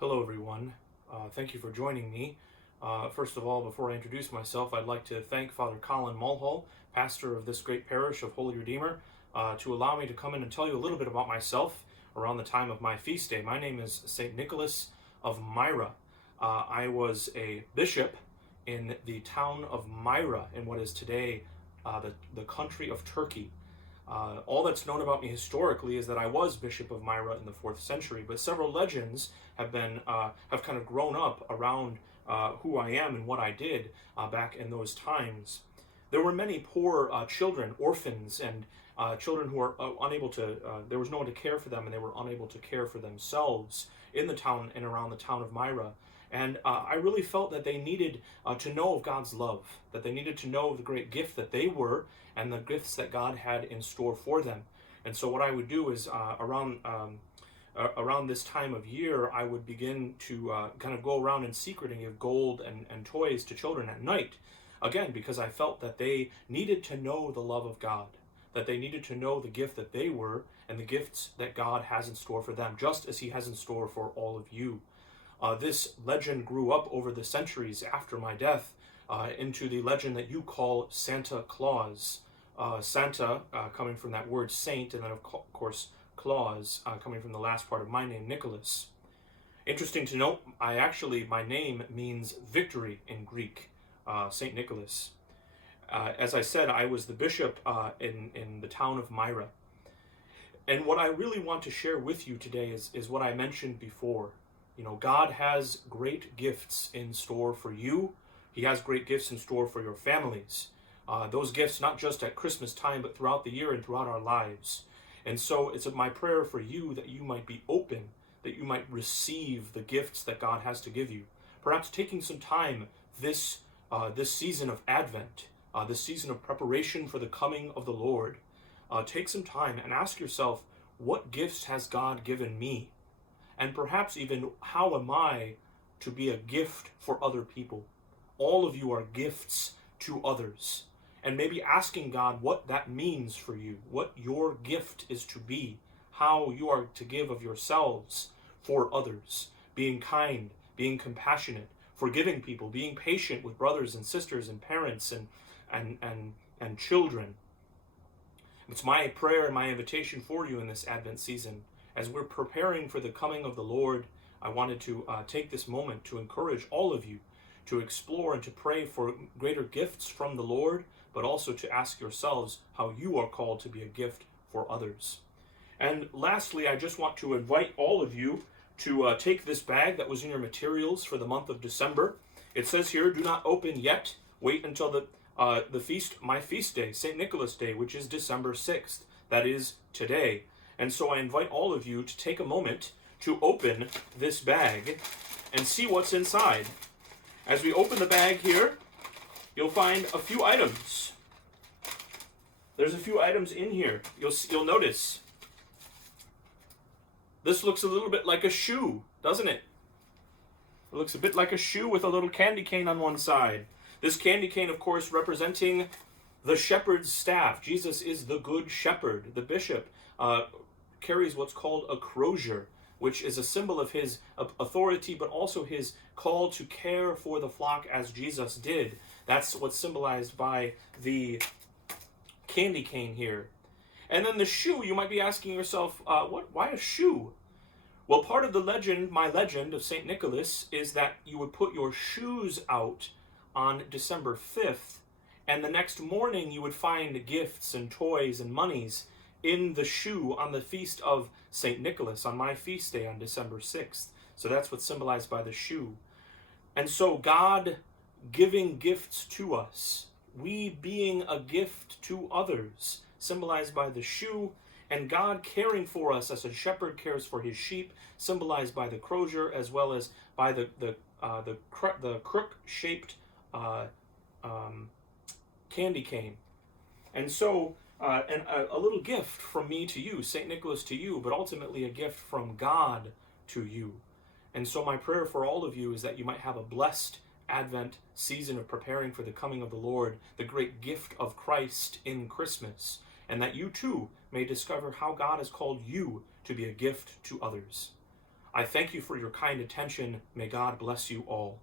Hello, everyone. Thank you for joining me. First of all, before I introduce myself, I'd like to thank Father Colin Mulhall, pastor of this great parish of Holy Redeemer, to allow me to come in and tell you a little bit about myself around the time of my feast day. My name is St. Nicholas of Myra. I was a bishop in the town of Myra in what is today the country of Turkey. All that's known about me historically is that I was Bishop of Myra in the 4th century, but several legends have kind of grown up around who I am and what I did back in those times. There were many poor children, orphans, and children who were unable to. There was no one to care for them, and they were unable to care for themselves in the town and around the town of Myra. And I really felt that they needed to know of God's love, that they needed to know of the great gift that they were and the gifts that God had in store for them. And so what I would do is around this time of year, I would begin to kind of go around in secret and give gold and toys to children at night. Again, because I felt that they needed to know the love of God, that they needed to know the gift that they were and the gifts that God has in store for them, just as He has in store for all of you. This legend grew up over the centuries after my death into the legend that you call Santa Claus. Santa, coming from that word saint, and then of course Claus, coming from the last part of my name, Nicholas. Interesting to note, my name means victory in Greek, Saint Nicholas. As I said, I was the bishop in the town of Myra. And what I really want to share with you today is what I mentioned before. You know, God has great gifts in store for you. He has great gifts in store for your families. Those gifts not just at Christmas time, but throughout the year and throughout our lives. And so it's my prayer for you that you might be open, that you might receive the gifts that God has to give you. Perhaps taking some time this season of Advent, this season of preparation for the coming of the Lord. Take some time and ask yourself, what gifts has God given me? And perhaps even, how am I to be a gift for other people? All of you are gifts to others. And maybe asking God what that means for you, what your gift is to be, how you are to give of yourselves for others, being kind, being compassionate, forgiving people, being patient with brothers and sisters and parents and children. It's my prayer and my invitation for you in this Advent season. As we're preparing for the coming of the Lord, I wanted to take this moment to encourage all of you to explore and to pray for greater gifts from the Lord, but also to ask yourselves how you are called to be a gift for others. And lastly, I just want to invite all of you to take this bag that was in your materials for the month of December. It says here, do not open yet. Wait until my feast day, St. Nicholas Day, which is December 6th. That is today. And so I invite all of you to take a moment to open this bag and see what's inside. As we open the bag here, you'll find a few items. There's a few items in here. You'll notice. This looks a little bit like a shoe, doesn't it? It looks a bit like a shoe with a little candy cane on one side. This candy cane, of course, representing the shepherd's staff. Jesus is the good shepherd. The bishop carries what's called a crozier, which is a symbol of his authority, but also his call to care for the flock as Jesus did. That's what's symbolized by the candy cane here. And then the shoe, you might be asking yourself, why a shoe? Well, part of the legend, my legend of St. Nicholas, is that you would put your shoes out on December 5th, and the next morning you would find gifts and toys and monies in the shoe on the feast of St. Nicholas, on my feast day on December 6th. So that's what's symbolized by the shoe. And so God giving gifts to us, we being a gift to others, symbolized by the shoe, and God caring for us as a shepherd cares for his sheep, symbolized by the crozier, as well as by the crook-shaped candy cane. And so, and a little gift from me to you, St. Nicholas to you, but ultimately a gift from God to you. And so my prayer for all of you is that you might have a blessed Advent season of preparing for the coming of the Lord, the great gift of Christ in Christmas, and that you too may discover how God has called you to be a gift to others. I thank you for your kind attention. May God bless you all.